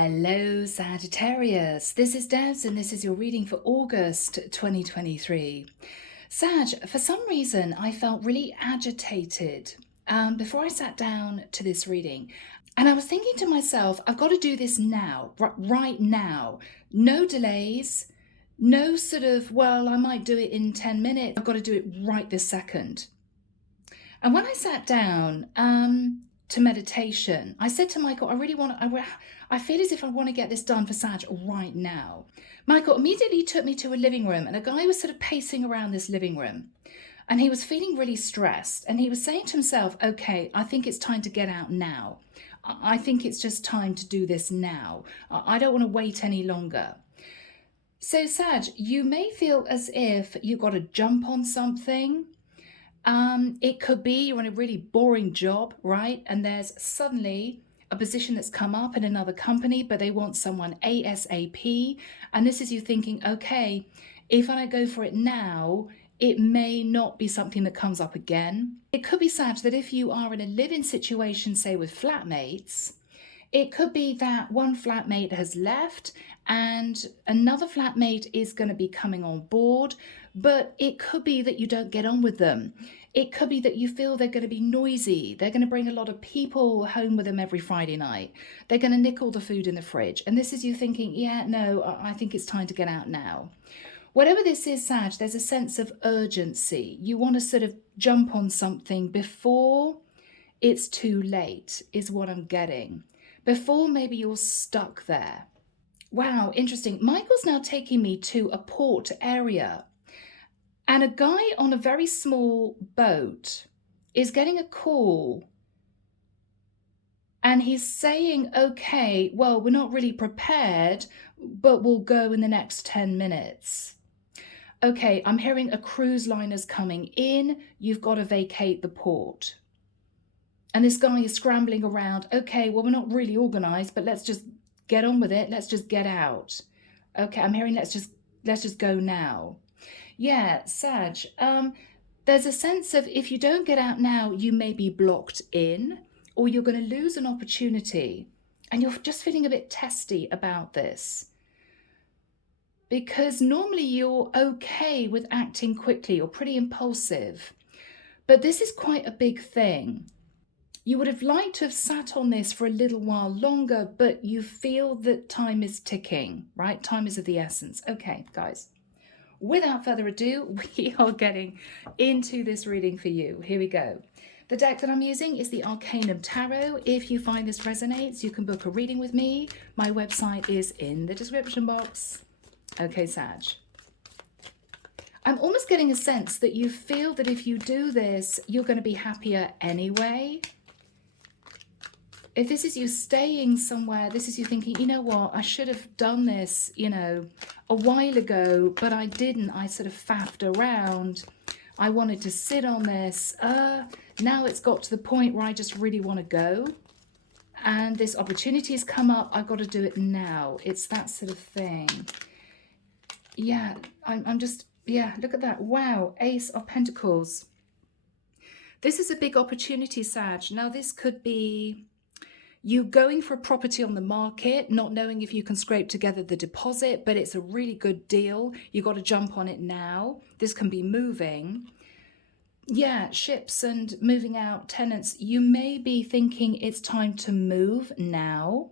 Hello, Sagittarius. This is Debs, and this is your reading for August 2023. Sag, for some reason, I felt really agitated before I sat down to this reading. And I was thinking to myself, I've got to do this now, right now. No delays, no sort of, well, I might do it in 10 minutes. I've got to do it right this second. And when I sat down to meditation, I said to Michael, I feel as if I want to get this done for Sag right now. Michael immediately took me to a living room, and a guy was sort of pacing around this living room, and he was feeling really stressed, and he was saying to himself, okay, I think it's time to get out now. I think it's just time to do this now. I don't want to wait any longer. So Sag, you may feel as if you've got to jump on something. It could be you're in a really boring job, right? And there's suddenly a position that's come up in another company, but they want someone ASAP. And this is you thinking, okay, if I don't go for it now, it may not be something that comes up again. It could be, Sag, that if you are in a live-in situation, say with flatmates, it could be that one flatmate has left and another flatmate is going to be coming on board, but it could be that you don't get on with them. It could be that you feel they're going to be noisy. They're going to bring a lot of people home with them every Friday night. They're going to nick all the food in the fridge. And this is you thinking, yeah, no, I think it's time to get out now. Whatever this is, Sag, there's a sense of urgency. You want to sort of jump on something before it's too late, is what I'm getting. Before maybe you're stuck there. Wow, interesting. Michael's now taking me to a port area, and a guy on a very small boat is getting a call, and he's saying, okay, well, we're not really prepared, but we'll go in the next 10 minutes. Okay, I'm hearing a cruise liner's coming in. You've got to vacate the port. And this guy is scrambling around. Okay, well, we're not really organized, but let's just get on with it. Let's just get out. Okay, I'm hearing let's just go now. Yeah, Sag, there's a sense of if you don't get out now, you may be blocked in, or you're going to lose an opportunity. And you're just feeling a bit testy about this. Because normally you're okay with acting quickly, you're pretty impulsive. But this is quite a big thing. You would have liked to have sat on this for a little while longer, but you feel that time is ticking, right? Time is of the essence. Okay, guys, without further ado, we are getting into this reading for you. Here we go. The deck that I'm using is the Arcanum Tarot. If you find this resonates, you can book a reading with me. My website is in the description box. Okay, Sag. I'm almost getting a sense that you feel that if you do this, you're going to be happier anyway. If this is you staying somewhere, this is you thinking, you know what, I should have done this, a while ago, but I didn't. I sort of faffed around. I wanted to sit on this. Now it's got to the point where I just really want to go. And this opportunity has come up. I've got to do it now. It's that sort of thing. Yeah, I'm just, yeah, look at that. Wow, Ace of Pentacles. This is a big opportunity, Sag. Now this could be you going for a property on the market, not knowing if you can scrape together the deposit, but it's a really good deal. You've got to jump on it now. This can be moving. Yeah, ships and moving out, tenants. You may be thinking it's time to move now.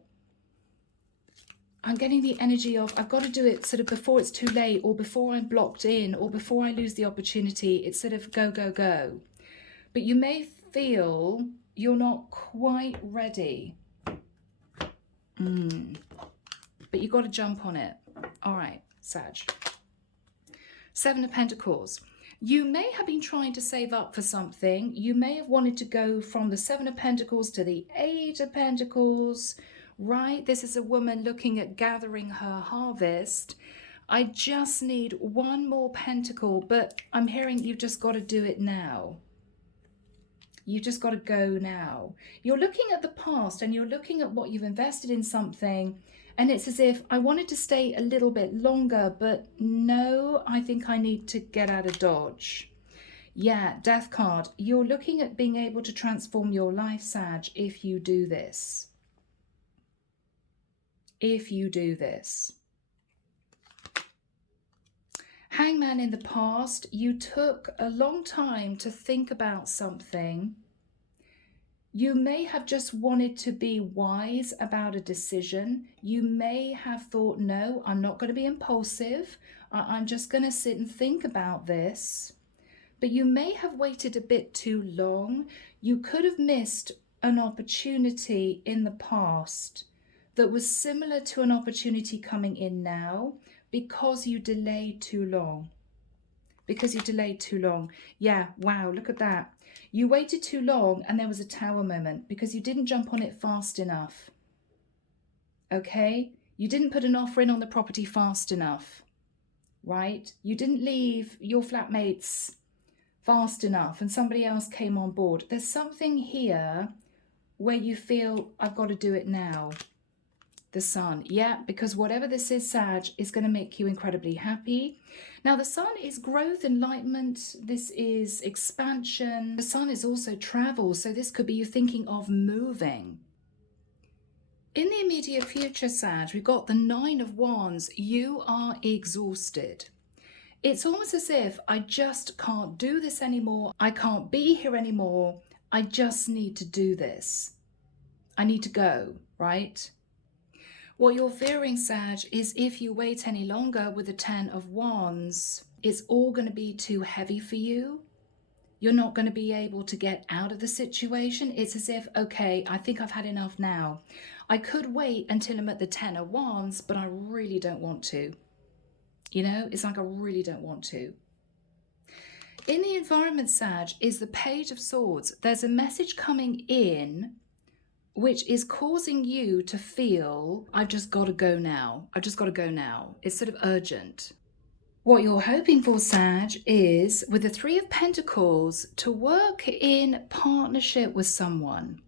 I'm getting the energy of I've got to do it sort of before it's too late, or before I'm blocked in, or before I lose the opportunity. It's sort of go, go, go. But you may feel you're not quite ready. But you've got to jump on it. All right, Sag. Seven of Pentacles. You may have been trying to save up for something. You may have wanted to go from the Seven of Pentacles to the Eight of Pentacles, right? This is a woman looking at gathering her harvest. I just need one more pentacle, but I'm hearing you've just got to do it now. You've just got to go now. You're looking at the past and you're looking at what you've invested in something, and it's as if I wanted to stay a little bit longer, but no, I think I need to get out of Dodge. Yeah, Death card. You're looking at being able to transform your life, Sag, if you do this. if you do this. Hangman, in the past, you took a long time to think about something. You may have just wanted to be wise about a decision. You may have thought, no, I'm not going to be impulsive. I'm just going to sit and think about this. But you may have waited a bit too long. You could have missed an opportunity in the past that was similar to an opportunity coming in now because you delayed too long. Yeah, wow, look at that. You waited too long and there was a tower moment because you didn't jump on it fast enough. Okay? You didn't put an offer in on the property fast enough, right? You didn't leave your flatmates fast enough and somebody else came on board. There's something here where you feel, I've got to do it now. The sun, yeah, because whatever this is, Sag, is going to make you incredibly happy. Now, the sun is growth, enlightenment. This is expansion. The sun is also travel. So this could be you thinking of moving. In the immediate future, Sag, we've got the 9 of Wands. You are exhausted. It's almost as if I just can't do this anymore. I can't be here anymore. I just need to do this. I need to go, right? What you're fearing, Sag, is if you wait any longer with the 10 of Wands, it's all going to be too heavy for you. You're not going to be able to get out of the situation. It's as if, okay, I think I've had enough now. I could wait until I'm at the 10 of Wands, but I really don't want to. You know, it's like I really don't want to. In the environment, Sag, is the Page of Swords. There's a message coming in which is causing you to feel, I've just got to go now. I've just got to go now. It's sort of urgent. What you're hoping for, Sag, is with the 3 of Pentacles to work in partnership with someone.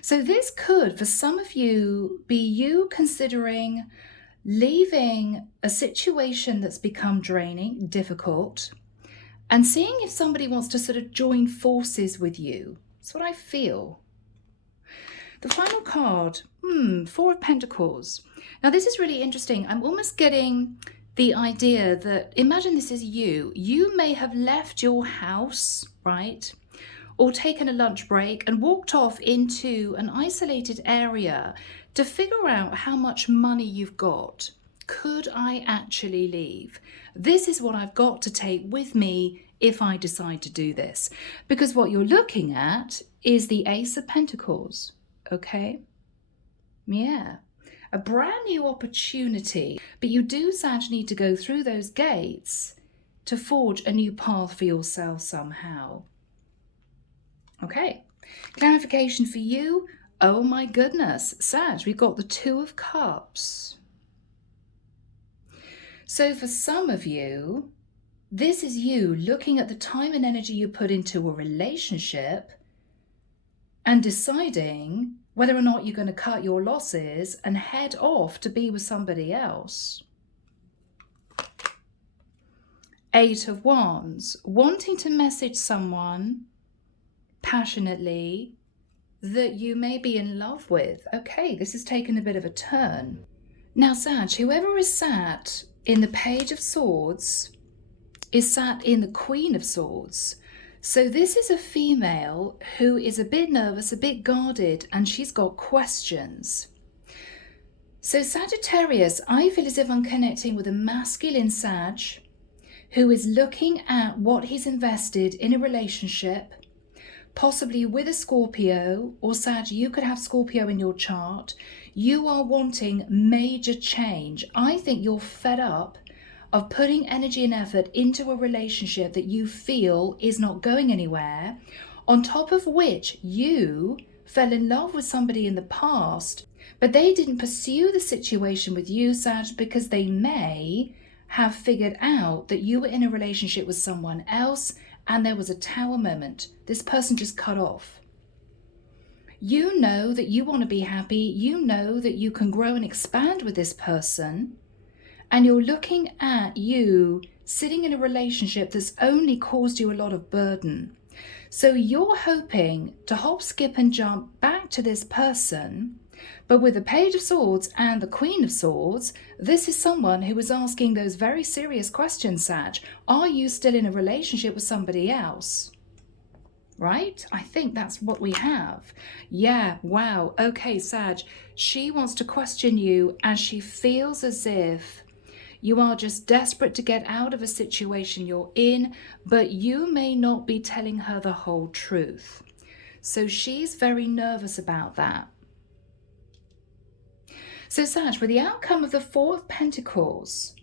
So this could, for some of you, be you considering leaving a situation that's become draining, difficult, and seeing if somebody wants to sort of join forces with you. That's what I feel. The final card, 4 of Pentacles. Now this is really interesting. I'm almost getting the idea that, imagine this is you. You may have left your house, right? Or taken a lunch break and walked off into an isolated area to figure out how much money you've got. Could I actually leave? This is what I've got to take with me if I decide to do this. Because what you're looking at is the Ace of Pentacles, okay? Yeah, a brand new opportunity. But you do, Sag, need to go through those gates to forge a new path for yourself somehow. Okay, clarification for you. Oh my goodness, Sag, we've got the 2 of Cups. So for some of you, this is you looking at the time and energy you put into a relationship and deciding whether or not you're going to cut your losses and head off to be with somebody else. 8 of Wands, wanting to message someone passionately that you may be in love with. Okay, this has taken a bit of a turn. Now, Sag, whoever is sat in the Page of Swords is sat in the Queen of Swords. So this is a female who is a bit nervous, a bit guarded, and she's got questions. So Sagittarius, I feel as if I'm connecting with a masculine Sag who is looking at what he's invested in a relationship, possibly with a Scorpio, or Sag, you could have Scorpio in your chart. You are wanting major change. I think you're fed up of putting energy and effort into a relationship that you feel is not going anywhere, on top of which you fell in love with somebody in the past, but they didn't pursue the situation with you, Sag, because they may have figured out that you were in a relationship with someone else and there was a tower moment. This person just cut off. You know that you want to be happy. You know that you can grow and expand with this person. And you're looking at you sitting in a relationship that's only caused you a lot of burden. So you're hoping to hop, skip and jump back to this person But with the Page of Swords and the Queen of Swords, this is someone who is asking those very serious questions, Sag. Are you still in a relationship with somebody else? Right? I think that's what we have. Yeah, wow. Okay, Sag. She wants to question you and she feels as if you are just desperate to get out of a situation you're in, but you may not be telling her the whole truth. So she's very nervous about that. So Sag, with the outcome of the Four of Pentacles,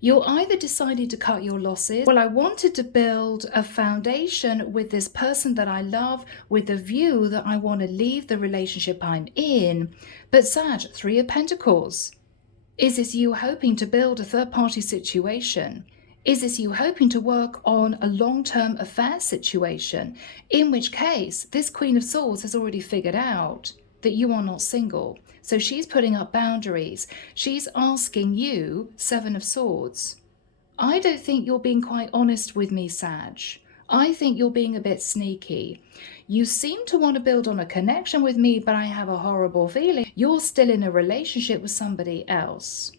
you're either deciding to cut your losses. Well, I wanted to build a foundation with this person that I love with the view that I want to leave the relationship I'm in. But Sag, Three of Pentacles. Is this you hoping to build a third-party situation? Is this you hoping to work on a long-term affair situation? In which case, this Queen of Swords has already figured out that you are not single. So she's putting up boundaries. She's asking you, Seven of Swords. I don't think you're being quite honest with me, Sag. I think you're being a bit sneaky. You seem to want to build on a connection with me, but I have a horrible feeling you're still in a relationship with somebody else.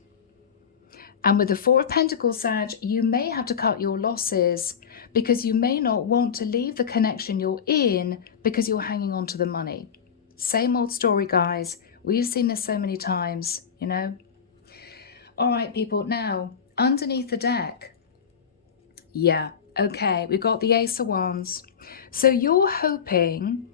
And with the Four of Pentacles, Sag, you may have to cut your losses because you may not want to leave the connection you're in because you're hanging on to the money. Same old story, guys. We've seen this so many times, you know. All right, people. Now, underneath the deck. Yeah. Okay, we've got the Ace of Wands. So you're hoping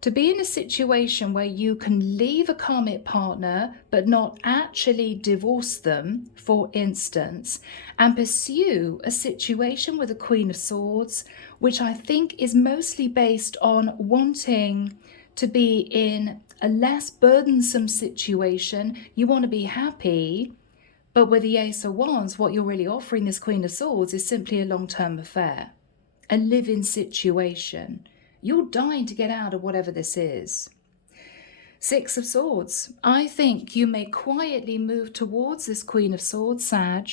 to be in a situation where you can leave a karmic partner but not actually divorce them, for instance, and pursue a situation with a Queen of Swords, which I think is mostly based on wanting to be in a less burdensome situation. You want to be happy. But with the Ace of Wands, what you're really offering this Queen of Swords is simply a long-term affair, a live-in situation. You're dying to get out of whatever this is. Six of Swords. I think you may quietly move towards this Queen of Swords, Sag,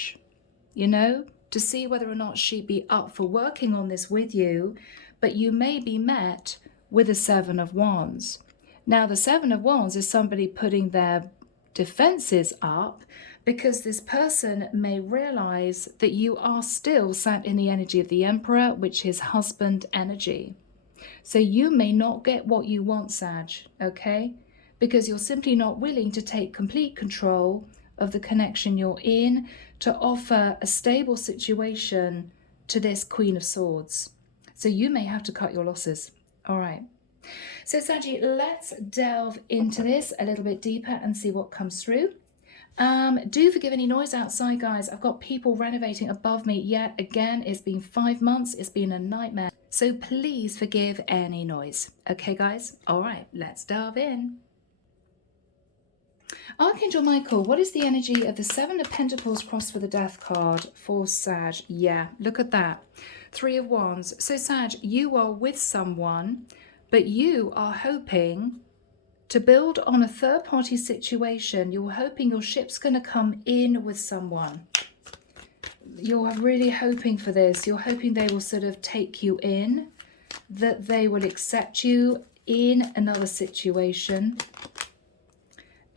you know, to see whether or not she'd be up for working on this with you, but you may be met with a Seven of Wands. Now, the Seven of Wands is somebody putting their defenses up, because this person may realize that you are still sat in the energy of the Emperor, which is husband energy. So you may not get what you want, Sag, okay? Because you're simply not willing to take complete control of the connection you're in to offer a stable situation to this Queen of Swords. So you may have to cut your losses. All right. So Saggy, let's delve into this a little bit deeper and see what comes through. Do forgive any noise outside, guys. I've got people renovating above me yet again. It's been 5 months. It's been a nightmare. So please forgive any noise. Okay, guys? All right, let's delve in. Archangel Michael, what is the energy of the Seven of Pentacles crossed with the Death card for Sag? Yeah, look at that. Three of Wands. So Sag, you are with someone, but you are hoping to build on a third-party situation. You're hoping your ship's going to come in with someone. You're really hoping for this. You're hoping they will sort of take you in, that they will accept you in another situation.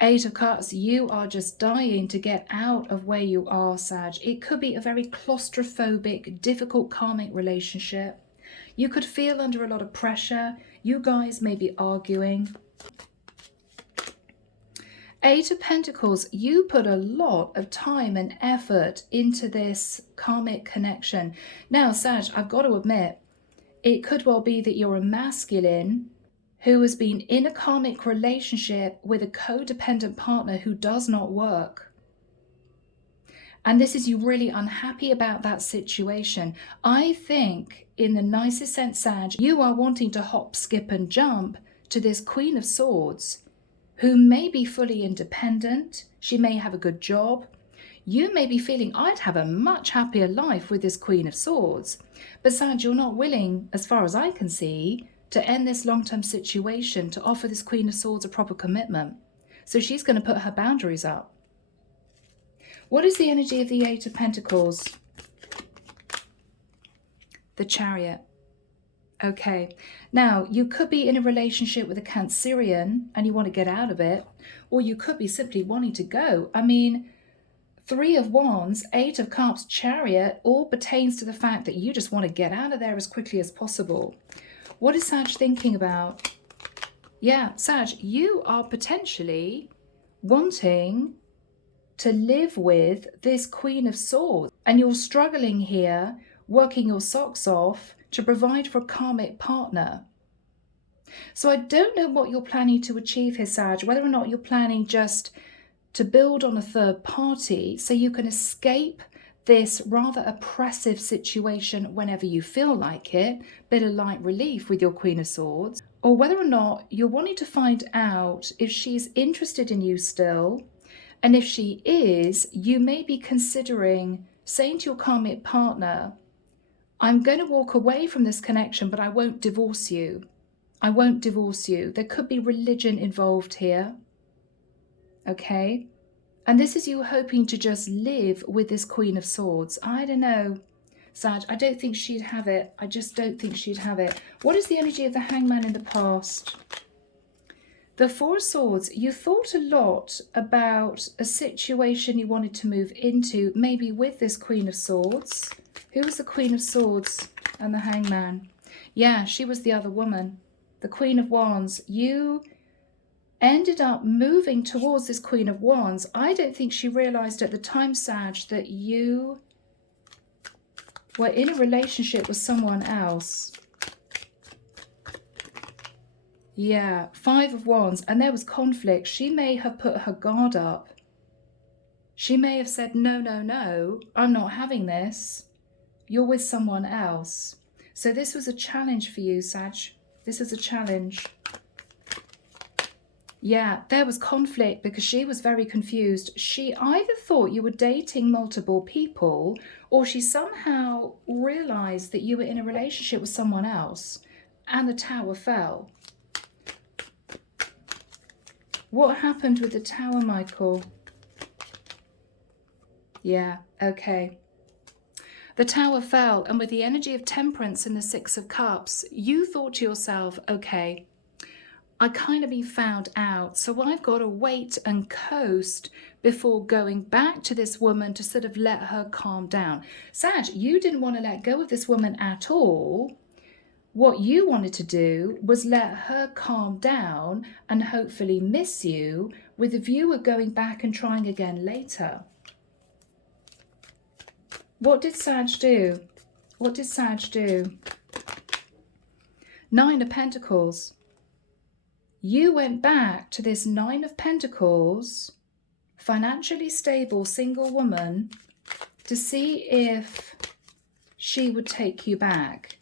Eight of Cups, you are just dying to get out of where you are, Sag. It could be a very claustrophobic, difficult karmic relationship. You could feel under a lot of pressure. You guys may be arguing. Eight of Pentacles, you put a lot of time and effort into this karmic connection. Now, Sag, I've got to admit, it could well be that you're a masculine who has been in a karmic relationship with a codependent partner who does not work. And this is you really unhappy about that situation. I think, in the nicest sense, Sag, you are wanting to hop, skip and jump to this Queen of Swords, who may be fully independent. She may have a good job. You may be feeling, I'd have a much happier life with this Queen of Swords. But Sag, you're not willing, as far as I can see, to end this long-term situation, to offer this Queen of Swords a proper commitment. So she's going to put her boundaries up. What is the energy of the Eight of Pentacles? The Chariot. Okay. Now, you could be in a relationship with a Cancerian and you want to get out of it, or you could be simply wanting to go. I mean, Three of Wands, Eight of Cups, Chariot, all pertains to the fact that you just want to get out of there as quickly as possible. What is Sag thinking about? Yeah, Sag, you are potentially wanting to live with this Queen of Swords, and you're struggling here, working your socks off to provide for a karmic partner. So I don't know what you're planning to achieve here, Sag, whether or not you're planning just to build on a third party so you can escape this rather oppressive situation whenever you feel like it, bit of light relief with your Queen of Swords, or whether or not you're wanting to find out if she's interested in you still, and if she is, you may be considering saying to your karmic partner, I'm going to walk away from this connection, but I won't divorce you. I won't divorce you. There could be religion involved here. Okay? And this is you hoping to just live with this Queen of Swords. I don't know, Sag. I don't think she'd have it. I just don't think she'd have it. What is the energy of the Hangman in the past? The Four of Swords, you thought a lot about a situation you wanted to move into, maybe with this Queen of Swords. Who was the Queen of Swords and the Hangman? Yeah, she was the other woman. The Queen of Wands. You ended up moving towards this Queen of Wands. I don't think she realized at the time, Sag, that you were in a relationship with someone else. Yeah, Five of Wands, and there was conflict. She may have put her guard up. She may have said, no, no, no, I'm not having this. You're with someone else. So this was a challenge for you, Sag. This is a challenge. Yeah, there was conflict because she was very confused. She either thought you were dating multiple people, or she somehow realized that you were in a relationship with someone else, and the Tower fell. What happened with the Tower, Michael? Yeah, okay. The Tower fell, and with the energy of Temperance and the Six of Cups, you thought to yourself, okay, I kind of been found out, so I've got to wait and coast before going back to this woman to sort of let her calm down. Sag, you didn't want to let go of this woman at all. What you wanted to do was let her calm down and hopefully miss you with a view of going back and trying again later. What did Sag do? What did Sag do? Nine of Pentacles. You went back to this Nine of Pentacles, financially stable single woman, to see if she would take you back.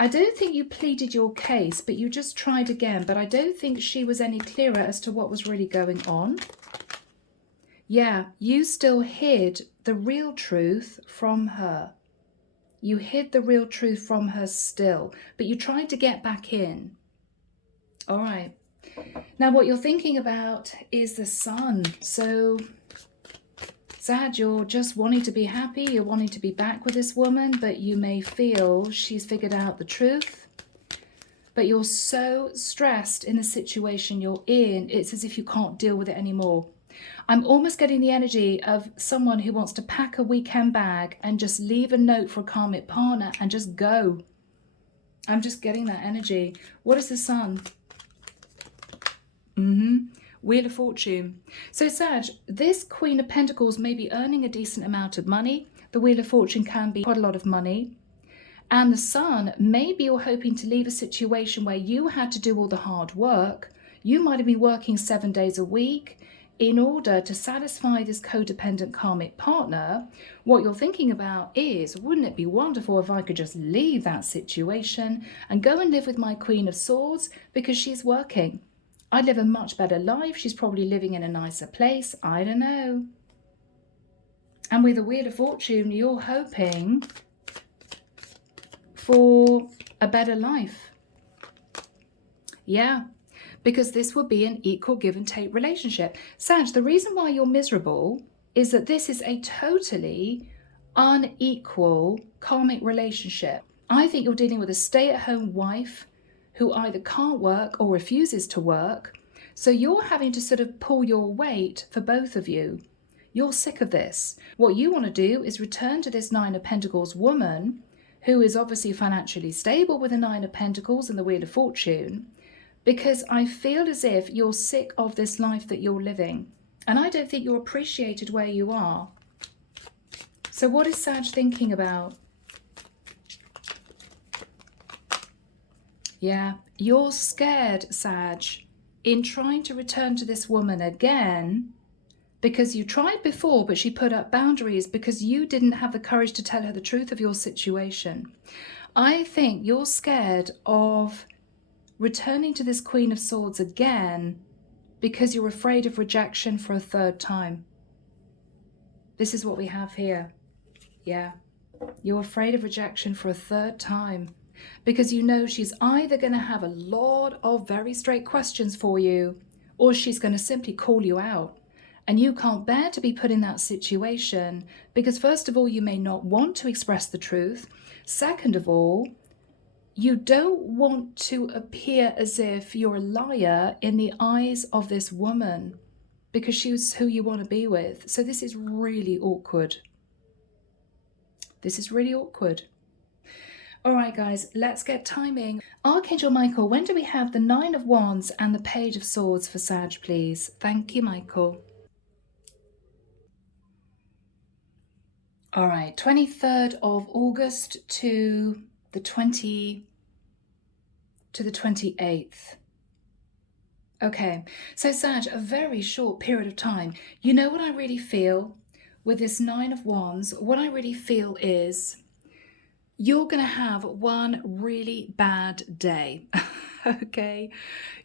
I don't think you pleaded your case, but you just tried again. But I don't think she was any clearer as to what was really going on. Yeah, you still hid the real truth from her. You hid the real truth from her still, but you tried to get back in. All right. Now what you're thinking about is the Sun. So, Sag, you're just wanting to be happy. You're wanting to be back with this woman, but you may feel she's figured out the truth. But you're so stressed in the situation you're in, it's as if you can't deal with it anymore. I'm almost getting the energy of someone who wants to pack a weekend bag and just leave a note for a karmic partner and just go. I'm just getting that energy. What is the Sun? Wheel of Fortune. So Sag, this Queen of Pentacles may be earning a decent amount of money. The Wheel of Fortune can be quite a lot of money. And the Sun, maybe you're hoping to leave a situation where you had to do all the hard work. You might have been working 7 days a week in order to satisfy this codependent karmic partner. What you're thinking about is, wouldn't it be wonderful if I could just leave that situation and go and live with my Queen of Swords because she's working? I'd live a much better life. She's probably living in a nicer place. I don't know. And with the Wheel of Fortune, you're hoping for a better life. Yeah, because this would be an equal give and take relationship. Sag, the reason why you're miserable is that this is a totally unequal karmic relationship. I think you're dealing with a stay-at-home wife who either can't work or refuses to work. So you're having to sort of pull your weight for both of you. You're sick of this. What you want to do is return to this Nine of Pentacles woman who is obviously financially stable with the Nine of Pentacles and the Wheel of Fortune, because I feel as if you're sick of this life that you're living. And I don't think you're appreciated where you are. So what is Sag thinking about? Yeah, you're scared, Sag, in trying to return to this woman again, because you tried before, but she put up boundaries because you didn't have the courage to tell her the truth of your situation. I think you're scared of returning to this Queen of Swords again because you're afraid of rejection for a third time. This is what we have here. Yeah, you're afraid of rejection for a third time because you know she's either going to have a lot of very straight questions for you, or she's going to simply call you out. And you can't bear to be put in that situation because, first of all, you may not want to express the truth. Second of all, you don't want to appear as if you're a liar in the eyes of this woman because she's who you want to be with. So this is really awkward. This is really awkward. All right, guys, let's get timing. Archangel Michael, when do we have the Nine of Wands and the Page of Swords for Sag, please? Thank you, Michael. All right, 23rd of August to the 28th. Okay, so Sag, a very short period of time. You know what I really feel with this Nine of Wands? What I really feel is you're going to have one really bad day. Okay,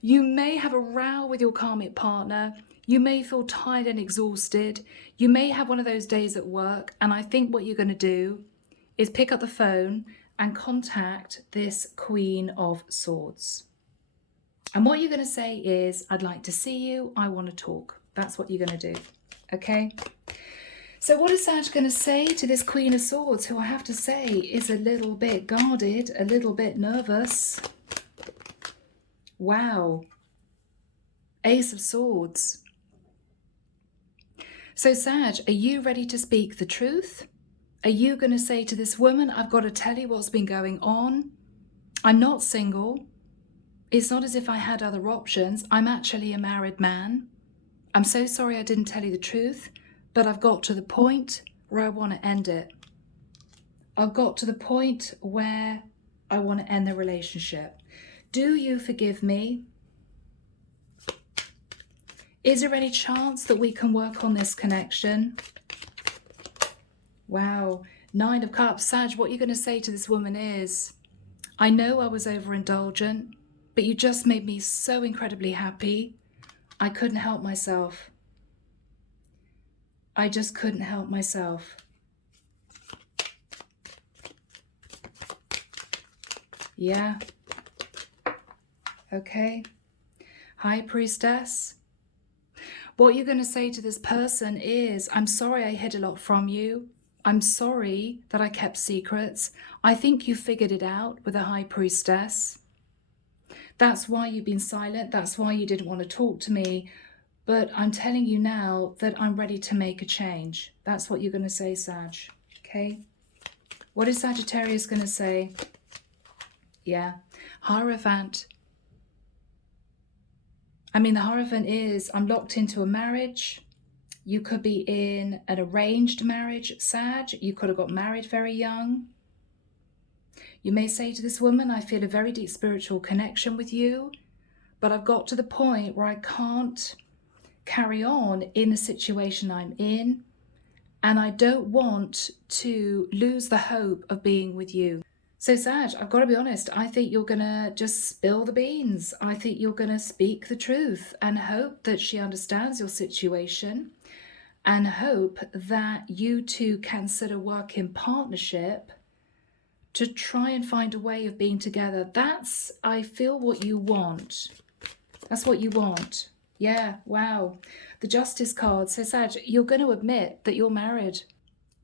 you may have a row with your karmic partner. You may feel tired and exhausted. You may have one of those days at work. And I think what you're going to do is pick up the phone and contact this Queen of Swords. And what you're going to say is, I'd like to see you. I want to talk. That's what you're going to do. Okay. So what is Sag going to say to this Queen of Swords, who I have to say is a little bit guarded, a little bit nervous? Wow. Ace of Swords. So Sag, are you ready to speak the truth? Are you going to say to this woman, I've got to tell you what's been going on. I'm not single. It's not as if I had other options. I'm actually a married man. I'm so sorry I didn't tell you the truth, but I've got to the point where I want to end it. I've got to the point where I want to end the relationship. Do you forgive me? Is there any chance that we can work on this connection? Wow. Nine of Cups. Sag, what you're going to say to this woman is, I know I was overindulgent, but you just made me so incredibly happy. I couldn't help myself. I just couldn't help myself. Yeah. Okay. High Priestess. What you're going to say to this person is, I'm sorry I hid a lot from you. I'm sorry that I kept secrets. I think you figured it out with a High Priestess. That's why you've been silent. That's why you didn't want to talk to me. But I'm telling you now that I'm ready to make a change. That's what you're going to say, Sag. Okay? What is Sagittarius going to say? Yeah. Hierophant. I mean, the Hierophant is, I'm locked into a marriage. You could be in an arranged marriage, Sag. You could have got married very young. You may say to this woman, I feel a very deep spiritual connection with you, but I've got to the point where I can't carry on in the situation I'm in, and I don't want to lose the hope of being with you. So Sag, I've got to be honest, I think you're going to just spill the beans. I think you're going to speak the truth and hope that she understands your situation, and hope that you two can sort of work in partnership to try and find a way of being together. That's, I feel, what you want. That's what you want. Yeah, wow. The Justice card says, Sag, you're going to admit that you're married.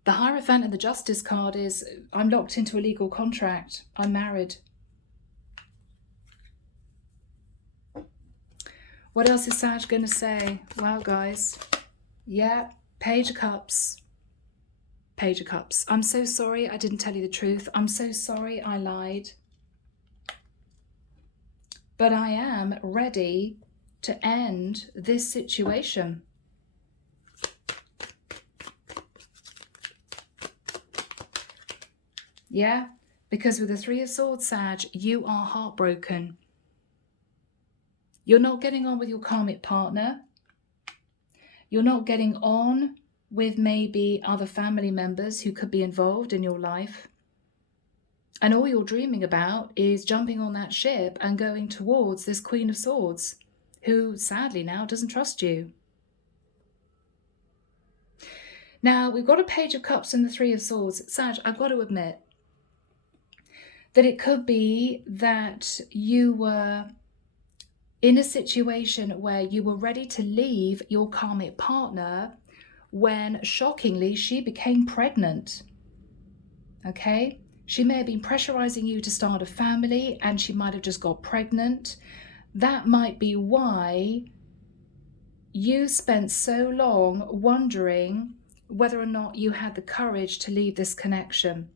The Hierophant and the Justice card is, I'm locked into a legal contract. I'm married. What else is Sag going to say? Wow, guys. Yeah, Page of Cups. Page of Cups. I'm so sorry I didn't tell you the truth. I'm so sorry I lied. But I am ready to end this situation. Yeah, because with the Three of Swords, Sag, you are heartbroken. You're not getting on with your karmic partner. You're not getting on with maybe other family members who could be involved in your life. And all you're dreaming about is jumping on that ship and going towards this Queen of Swords, who sadly now doesn't trust you. Now, we've got a Page of Cups and the Three of Swords. Sag, I've got to admit that it could be that you were in a situation where you were ready to leave your karmic partner when, shockingly, she became pregnant. Okay? She may have been pressurizing you to start a family and she might have just got pregnant. That might be why you spent so long wondering whether or not you had the courage to leave this connection.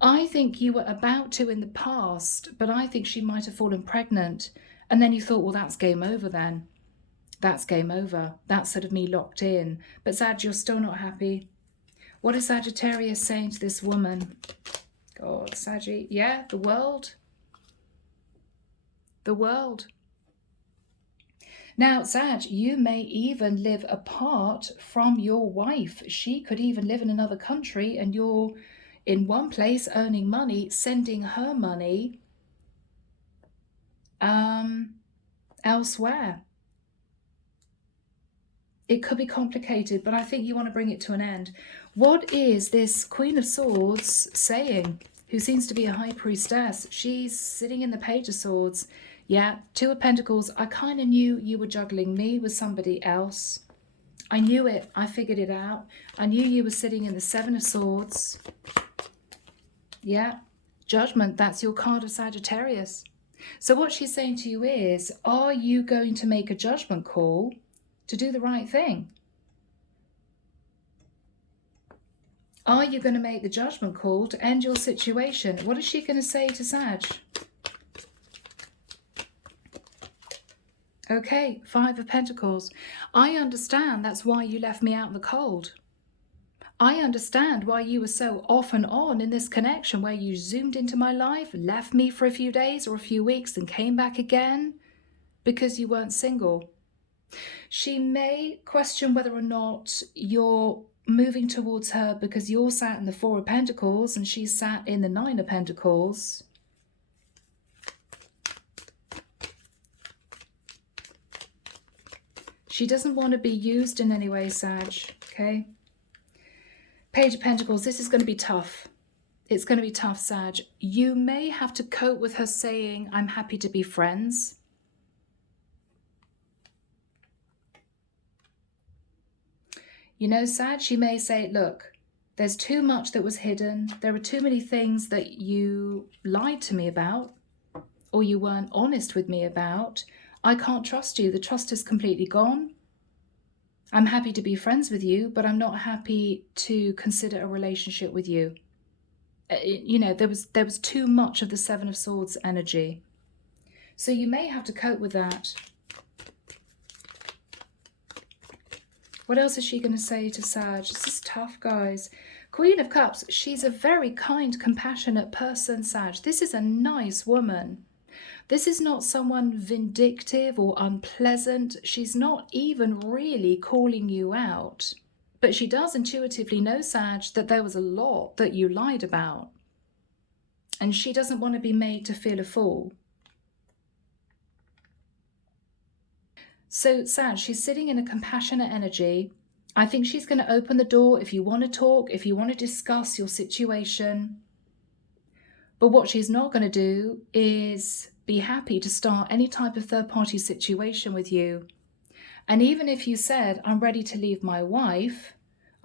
I think you were about to in the past, but I think she might have fallen pregnant. And then you thought, well, that's game over then. That's game over. That's sort of me locked in. But Sag, you're still not happy. What is Sagittarius saying to this woman? God, Saggy. Yeah, the world. The world. Now, Sag, you may even live apart from your wife. She could even live in another country and you're in one place earning money, sending her money elsewhere. It could be complicated, but I think you want to bring it to an end. What is this Queen of Swords saying, who seems to be a high priestess? She's sitting in the Page of Swords. Yeah, Two of Pentacles. I kind of knew you were juggling me with somebody else. I knew it. I figured it out. I knew you were sitting in the Seven of Swords. Yeah, Judgment. That's your card of Sagittarius. So what she's saying to you is, are you going to make a judgment call to do the right thing? Are you going to make the judgment call to end your situation? What is she going to say to Sag? Okay, Five of Pentacles. I understand that's why you left me out in the cold. I understand why you were so off and on in this connection, where you zoomed into my life, left me for a few days or a few weeks and came back again because you weren't single. She may question whether or not you're moving towards her because you're sat in the Four of Pentacles and she's sat in the Nine of Pentacles. She doesn't want to be used in any way, Sag, okay? Page of Pentacles, this is going to be tough. It's going to be tough, Sag. You may have to cope with her saying, I'm happy to be friends. You know, Sag, she may say, look, there's too much that was hidden. There are too many things that you lied to me about or you weren't honest with me about. I can't trust you. The trust is completely gone. I'm happy to be friends with you, but I'm not happy to consider a relationship with you. You know, there was too much of the Seven of Swords energy. So you may have to cope with that. What else is she going to say to Sag? This is tough, guys. Queen of Cups, she's a very kind, compassionate person, Sag. This is a nice woman. This is not someone vindictive or unpleasant. She's not even really calling you out. But she does intuitively know, Sag, that there was a lot that you lied about. And she doesn't want to be made to feel a fool. So, Sag, she's sitting in a compassionate energy. I think she's going to open the door if you want to talk, if you want to discuss your situation. But what she's not going to do is be happy to start any type of third-party situation with you. And even if you said, I'm ready to leave my wife,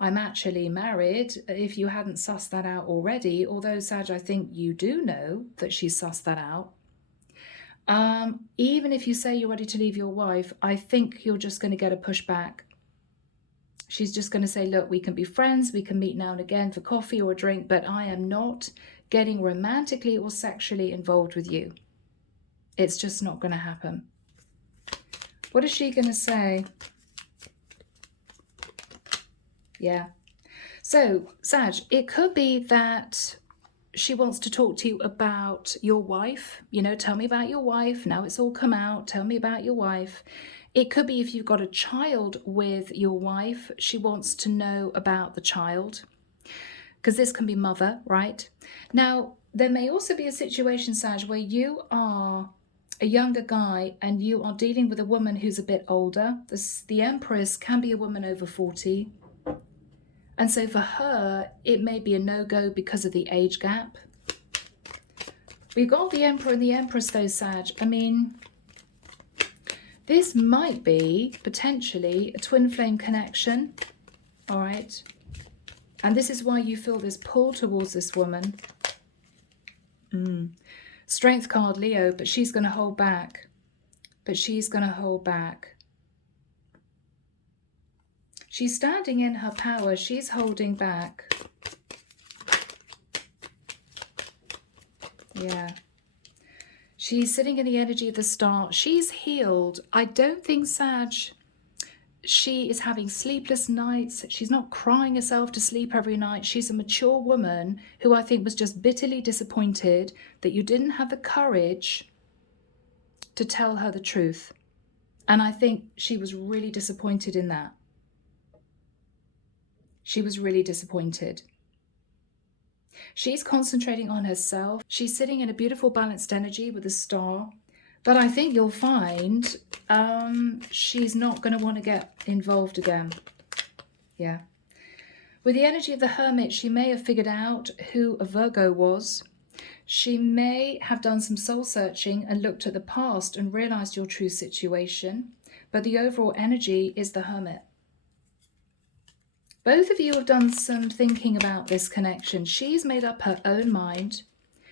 I'm actually married, if you hadn't sussed that out already, although Sag, I think you do know that she's sussed that out. Even if you say you're ready to leave your wife, I think you're just going to get a pushback. She's just going to say, look, we can be friends, we can meet now and again for coffee or a drink, but I am not getting romantically or sexually involved with you. It's just not going to happen. What is she going to say? Yeah. So, Sag, it could be that she wants to talk to you about your wife. You know, tell me about your wife. Now it's all come out. Tell me about your wife. It could be if you've got a child with your wife, she wants to know about the child. Because this can be mother, right? Now, there may also be a situation, Sag, where you are a younger guy and you are dealing with a woman who's a bit older. The Empress can be a woman over 40. And so for her, it may be a no-go because of the age gap. We've got the Emperor and the Empress though, Sag. I mean, this might be potentially a twin flame connection. All right. And this is why you feel this pull towards this woman. Strength card, Leo, but she's going to hold back. She's standing in her power. She's holding back. Yeah. She's sitting in the energy of the star. She's healed. I don't think, Sag, she is having sleepless nights. She's not crying herself to sleep every night. She's a mature woman who I think was just bitterly disappointed that you didn't have the courage to tell her the truth. And I think she was really disappointed in that. She was really disappointed. She's concentrating on herself. She's sitting in a beautiful balanced energy with a star. But I think you'll find she's not going to want to get involved again. Yeah. With the energy of the Hermit, she may have figured out who a Virgo was. She may have done some soul searching and looked at the past and realized your true situation. But the overall energy is the Hermit. Both of you have done some thinking about this connection. She's made up her own mind.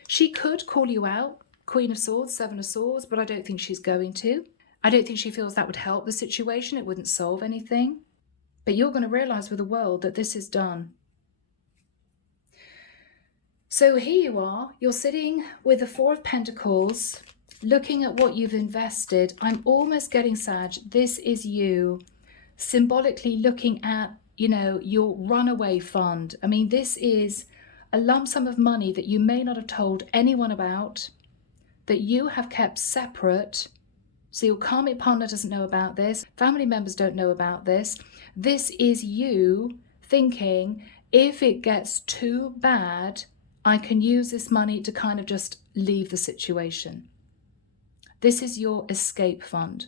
She could call you out. Queen of Swords, Seven of Swords, but I don't think she's going to. I don't think she feels that would help the situation. It wouldn't solve anything. But you're going to realize with the world that this is done. So here you are. You're sitting with the Four of Pentacles, looking at what you've invested. I'm almost getting, Sag, this is you symbolically looking at, you know, your runaway fund. I mean, this is a lump sum of money that you may not have told anyone about, that you have kept separate. So your karmic partner doesn't know about this. Family members don't know about this. This is you thinking, if it gets too bad, I can use this money to kind of just leave the situation. This is your escape fund.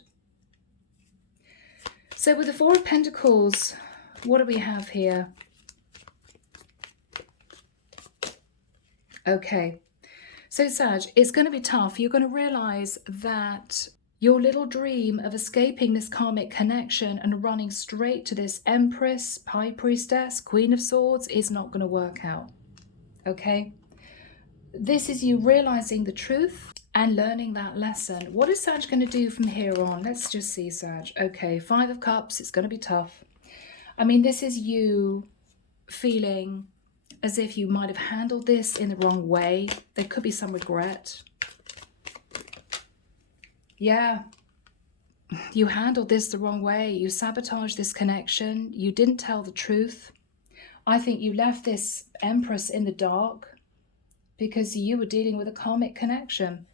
So with the Four of Pentacles, what do we have here? Okay. So Sag, it's going to be tough. You're going to realize that your little dream of escaping this karmic connection and running straight to this Empress, High Priestess, Queen of Swords is not going to work out. Okay? This is you realizing the truth and learning that lesson. What is Sag going to do from here on? Let's just see, Sag. Okay, Five of Cups. It's going to be tough. I mean, this is you feeling as if you might have handled this in the wrong way. There could be some regret. Yeah, you handled this the wrong way. You sabotaged this connection. You didn't tell the truth. I think you left this Empress in the dark because you were dealing with a karmic connection.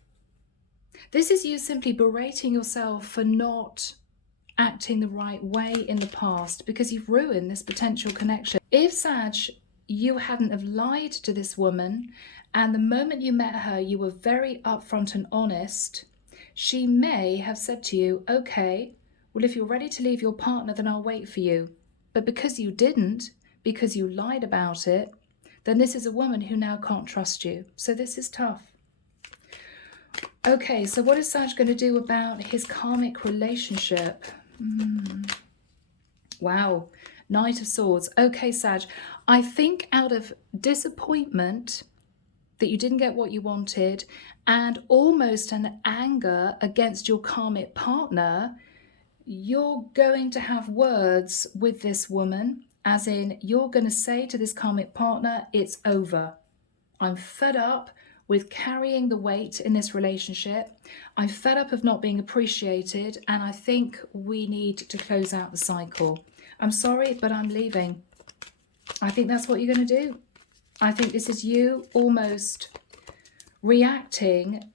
This is you simply berating yourself for not acting the right way in the past because you've ruined this potential connection. If, Sag, you hadn't have lied to this woman, and the moment you met her, you were very upfront and honest, she may have said to you, okay, well, if you're ready to leave your partner, then I'll wait for you. But because you didn't, because you lied about it, then this is a woman who now can't trust you. So this is tough. Okay, so what is Sag going to do about his karmic relationship? Wow. Knight of Swords. Okay, Sag, I think out of disappointment that you didn't get what you wanted and almost an anger against your karmic partner, you're going to have words with this woman, as in you're going to say to this karmic partner, it's over. I'm fed up with carrying the weight in this relationship. I'm fed up of not being appreciated, and I think we need to close out the cycle. I'm sorry, but I'm leaving. I think that's what you're going to do. I think this is you almost reacting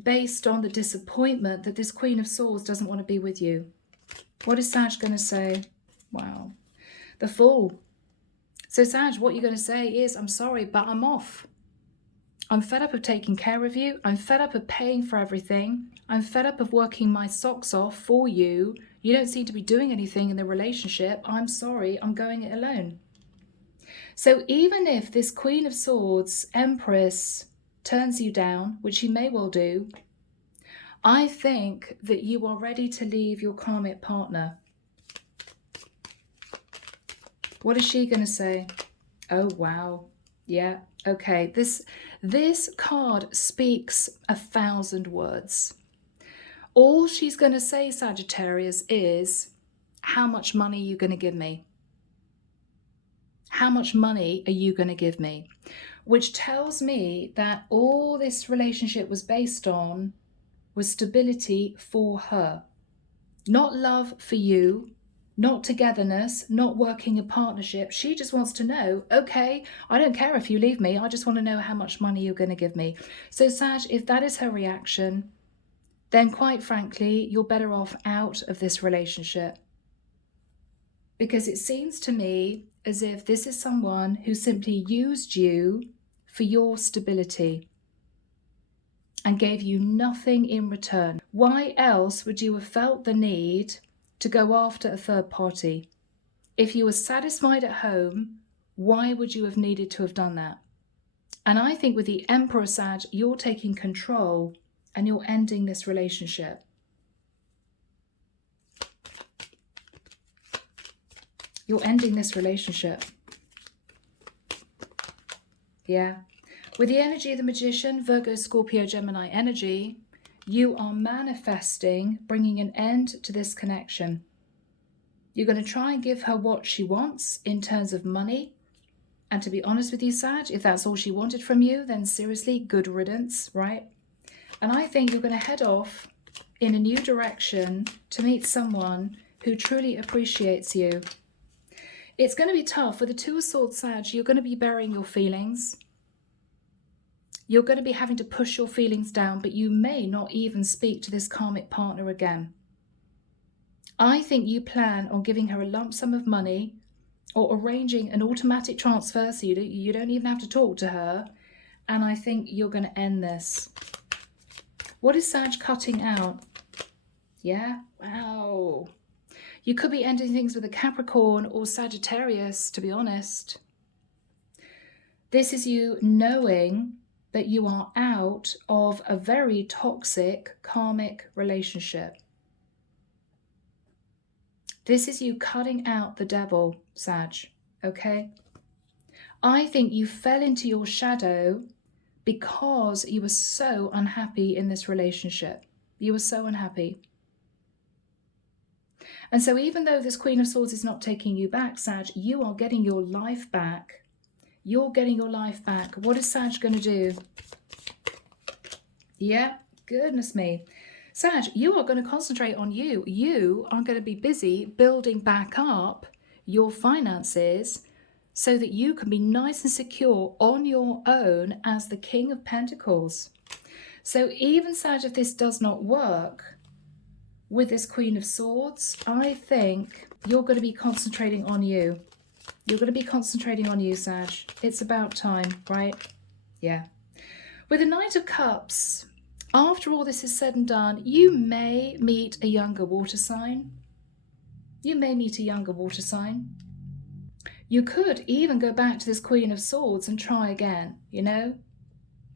based on the disappointment that this Queen of Swords doesn't want to be with you. What is Sag going to say? Wow. The Fool. So Sag, what you're going to say is, I'm sorry, but I'm off. I'm fed up of taking care of you. I'm fed up of paying for everything. I'm fed up of working my socks off for you. You don't seem to be doing anything in the relationship. I'm sorry, I'm going it alone. So even if this Queen of Swords, Empress, turns you down, which she may well do, I think that you are ready to leave your karmic partner. What is she going to say? Oh, wow. Yeah, okay. This card speaks 1,000 words. All she's going to say, Sagittarius, is, how much money are you going to give me? How much money are you going to give me? Which tells me that all this relationship was based on was stability for her. Not love for you, not togetherness, not working in partnership. She just wants to know, okay, I don't care if you leave me. I just want to know how much money you're going to give me. So Sag, if that is her reaction, then quite frankly, you're better off out of this relationship. Because it seems to me as if this is someone who simply used you for your stability and gave you nothing in return. Why else would you have felt the need to go after a third party? If you were satisfied at home, why would you have needed to have done that? And I think with the Emperor, Sag, you're taking control and you're ending this relationship. You're ending this relationship. Yeah. With the energy of the Magician, Virgo, Scorpio, Gemini energy, you are manifesting, bringing an end to this connection. You're going to try and give her what she wants in terms of money. And to be honest with you, Sag, if that's all she wanted from you, then seriously, good riddance, right? And I think you're going to head off in a new direction to meet someone who truly appreciates you. It's going to be tough. With the Two of Swords, Sag, you're going to be burying your feelings. You're going to be having to push your feelings down, but you may not even speak to this karmic partner again. I think you plan on giving her a lump sum of money or arranging an automatic transfer so you don't even have to talk to her. And I think you're going to end this. What is Sag cutting out? Yeah, wow. You could be ending things with a Capricorn or Sagittarius, to be honest. This is you knowing that you are out of a very toxic karmic relationship. This is you cutting out the devil, Sag, okay? I think you fell into your shadow because you were so unhappy in this relationship. You were so unhappy. And so even though this Queen of Swords is not taking you back, Sag, you are getting your life back. You're getting your life back. What is Sag going to do? Yeah, goodness me. Sag, you are going to concentrate on you. You are going to be busy building back up your finances so that you can be nice and secure on your own as the King of Pentacles. So even, Sag, if this does not work with this Queen of Swords, I think you're going to be concentrating on you. You're going to be concentrating on you, Sag. It's about time, right? Yeah. With the Knight of Cups, after all this is said and done, you may meet a younger water sign. You may meet a younger water sign. You could even go back to this Queen of Swords and try again, you know?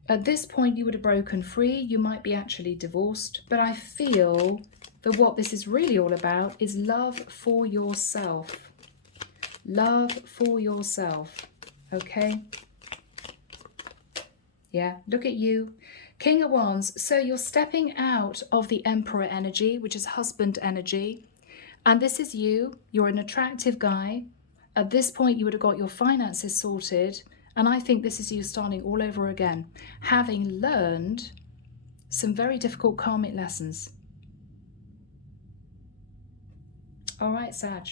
At this point, you would have broken free. You might be actually divorced. But I feel that what this is really all about is love for yourself. Love for yourself. Okay? Yeah, look at you. King of Wands. So you're stepping out of the Emperor energy, which is husband energy. And this is you. You're an attractive guy. At this point, you would have got your finances sorted. And I think this is you starting all over again, having learned some very difficult karmic lessons. All right, Sag.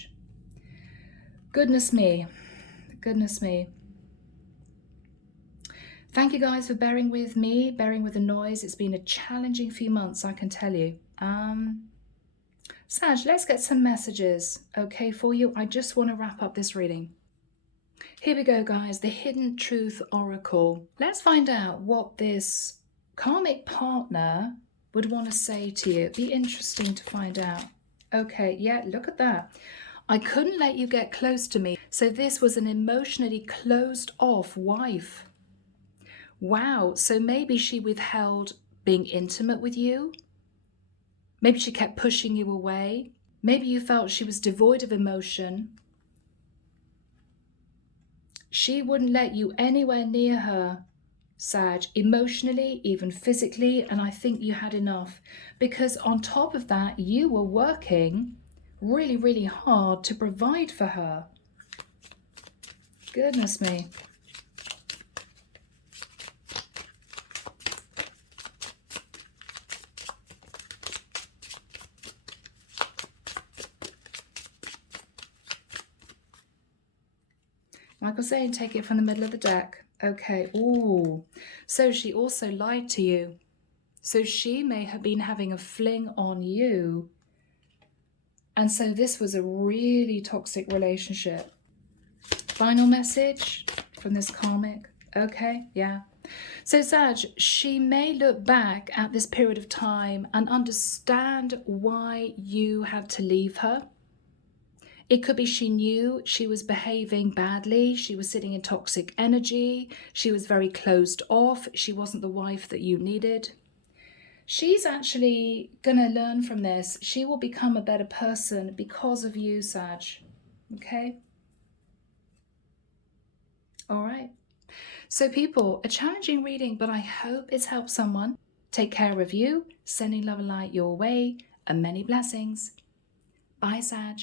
Goodness me. Goodness me. Thank you guys for bearing with me, bearing with the noise. It's been a challenging few months, I can tell you. Sag, let's get some messages, okay, for you. I just want to wrap up this reading. Here we go, guys. The Hidden Truth Oracle. Let's find out what this karmic partner would want to say to you. It'd be interesting to find out. Okay, yeah, look at that. I couldn't let you get close to me. So this was an emotionally closed off wife. Wow, so maybe she withheld being intimate with you. Maybe she kept pushing you away. Maybe you felt she was devoid of emotion. She wouldn't let you anywhere near her, Sag, emotionally, even physically, and I think you had enough. Because on top of that, you were working really, really hard to provide for her. Goodness me. Michael's saying take it from the middle of the deck. Okay. Ooh. So she also lied to you. So she may have been having a fling on you. And so this was a really toxic relationship. Final message from this karmic. Okay. Yeah. So Sag, she may look back at this period of time and understand why you had to leave her. It could be she knew she was behaving badly. She was sitting in toxic energy. She was very closed off. She wasn't the wife that you needed. She's actually going to learn from this. She will become a better person because of you, Sag. Okay? All right. So people, a challenging reading, but I hope it's helped someone. Take care of you, sending love and light your way, and many blessings. Bye, Sag.